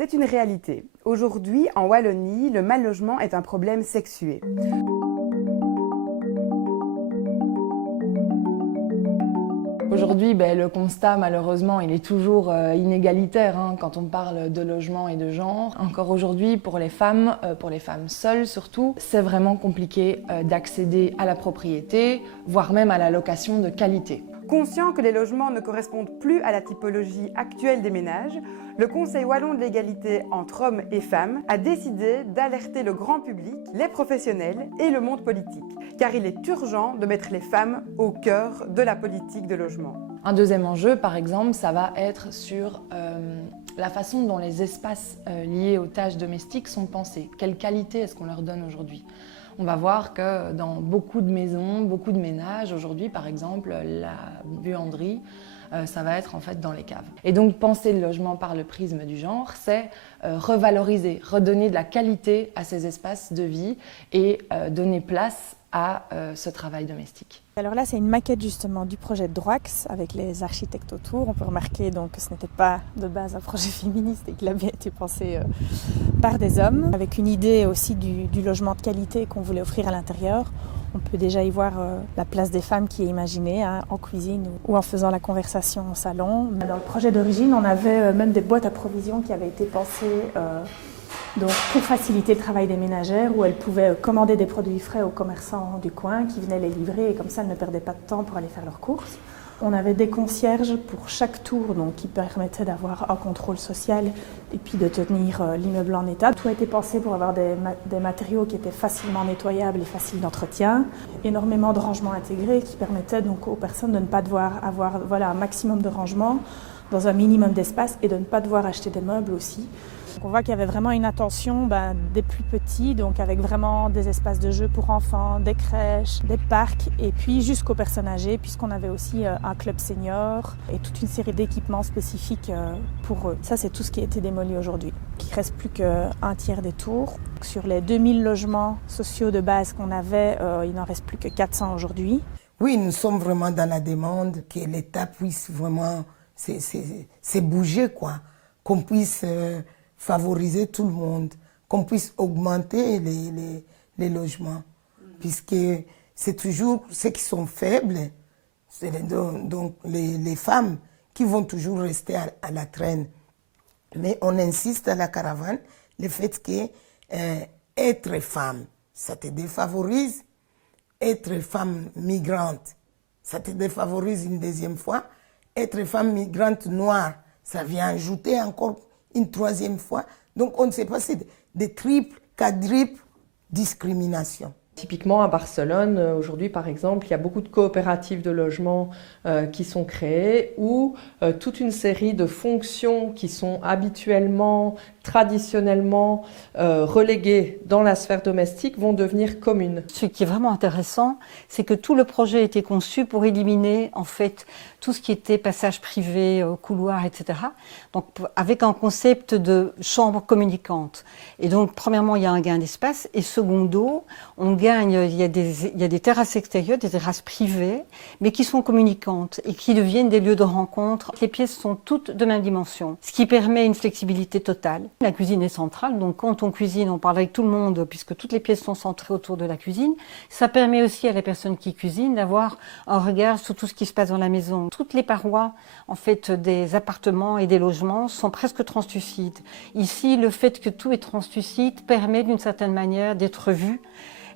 C'est une réalité. Aujourd'hui, en Wallonie, le mal-logement est un problème sexué. Aujourd'hui, le constat, malheureusement, il est toujours inégalitaire quand on parle de logement et de genre. Encore aujourd'hui, pour les femmes seules surtout, c'est vraiment compliqué d'accéder à la propriété, voire même à la location de qualité. Conscient que les logements ne correspondent plus à la typologie actuelle des ménages, le Conseil wallon de l'égalité entre hommes et femmes a décidé d'alerter le grand public, les professionnels et le monde politique, car il est urgent de mettre les femmes au cœur de la politique de logement. Un deuxième enjeu, par exemple, ça va être sur la façon dont les espaces liés aux tâches domestiques sont pensés. Quelle qualité est-ce qu'on leur donne aujourd'hui ? On va voir que dans beaucoup de maisons, beaucoup de ménages, aujourd'hui par exemple, la buanderie, ça va être en fait dans les caves. Et donc penser le logement par le prisme du genre, c'est revaloriser, redonner de la qualité à ces espaces de vie et donner place à ce travail domestique. Alors là, c'est une maquette justement du projet de Droax avec les architectes autour. On peut remarquer donc que ce n'était pas de base un projet féministe et qu'il a bien été pensé par des hommes, avec une idée aussi du logement de qualité qu'on voulait offrir à l'intérieur. On peut déjà y voir la place des femmes qui est imaginée en cuisine ou en faisant la conversation au salon. Dans le projet d'origine, on avait même des boîtes à provisions qui avaient été pensées donc pour faciliter le travail des ménagères, où elles pouvaient commander des produits frais aux commerçants du coin qui venaient les livrer et comme ça elles ne perdaient pas de temps pour aller faire leurs courses. On avait des concierges pour chaque tour, donc qui permettaient d'avoir un contrôle social et puis de tenir l'immeuble en état. Tout a été pensé pour avoir des matériaux qui étaient facilement nettoyables et faciles d'entretien. Énormément de rangements intégrés qui permettaient donc aux personnes de ne pas devoir avoir un maximum de rangements dans un minimum d'espace et de ne pas devoir acheter des meubles aussi. Donc on voit qu'il y avait vraiment une attention des plus petits, donc avec vraiment des espaces de jeu pour enfants, des crèches, des parcs et puis jusqu'aux personnes âgées, puisqu'on avait aussi un club senior et toute une série d'équipements spécifiques pour eux. Ça, c'est tout ce qui a été démoli aujourd'hui. Il ne reste plus qu'un tiers des tours. Sur les 2000 logements sociaux de base qu'on avait, il n'en reste plus que 400 aujourd'hui. Oui, nous sommes vraiment dans la demande que l'État puisse vraiment c'est bouger, quoi. Qu'on puisse favoriser tout le monde, qu'on puisse augmenter les logements, puisque c'est toujours ceux qui sont faibles, donc les femmes qui vont toujours rester à la traîne. Mais on insiste à la caravane le fait que être femme, ça te défavorise, être femme migrante, ça te défavorise une deuxième fois, être femme migrante noire, ça vient ajouter encore une troisième fois. Donc on ne sait pas, c'est des triples, quadruples discriminations. Typiquement à Barcelone, aujourd'hui par exemple, il y a beaucoup de coopératives de logement qui sont créées où toute une série de fonctions qui sont habituellement, traditionnellement reléguées dans la sphère domestique vont devenir communes. Ce qui est vraiment intéressant, c'est que tout le projet a été conçu pour éliminer en fait tout ce qui était passage privé, couloir, etc. Donc avec un concept de chambre communicante. Et donc premièrement, il y a un gain d'espace et secondo, on gagne, il y a des terrasses extérieures, des terrasses privées, mais qui sont communicantes et qui deviennent des lieux de rencontre. Les pièces sont toutes de même dimension, ce qui permet une flexibilité totale. La cuisine est centrale, donc quand on cuisine, on parle avec tout le monde puisque toutes les pièces sont centrées autour de la cuisine. Ça permet aussi à la personne qui cuisine d'avoir un regard sur tout ce qui se passe dans la maison. Toutes les parois, en fait, des appartements et des logements sont presque translucides. Ici, le fait que tout est translucide permet d'une certaine manière d'être vu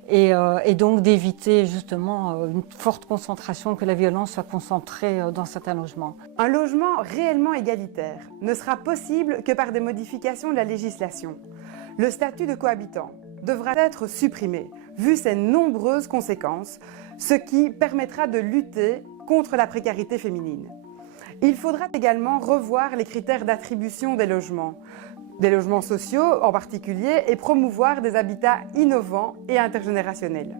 et donc d'éviter justement une forte concentration, que la violence soit concentrée dans certains logements. Un logement réellement égalitaire ne sera possible que par des modifications de la législation. Le statut de cohabitant devra être supprimé, vu ses nombreuses conséquences, ce qui permettra de lutter contre la précarité féminine. Il faudra également revoir les critères d'attribution des logements sociaux en particulier, et promouvoir des habitats innovants et intergénérationnels.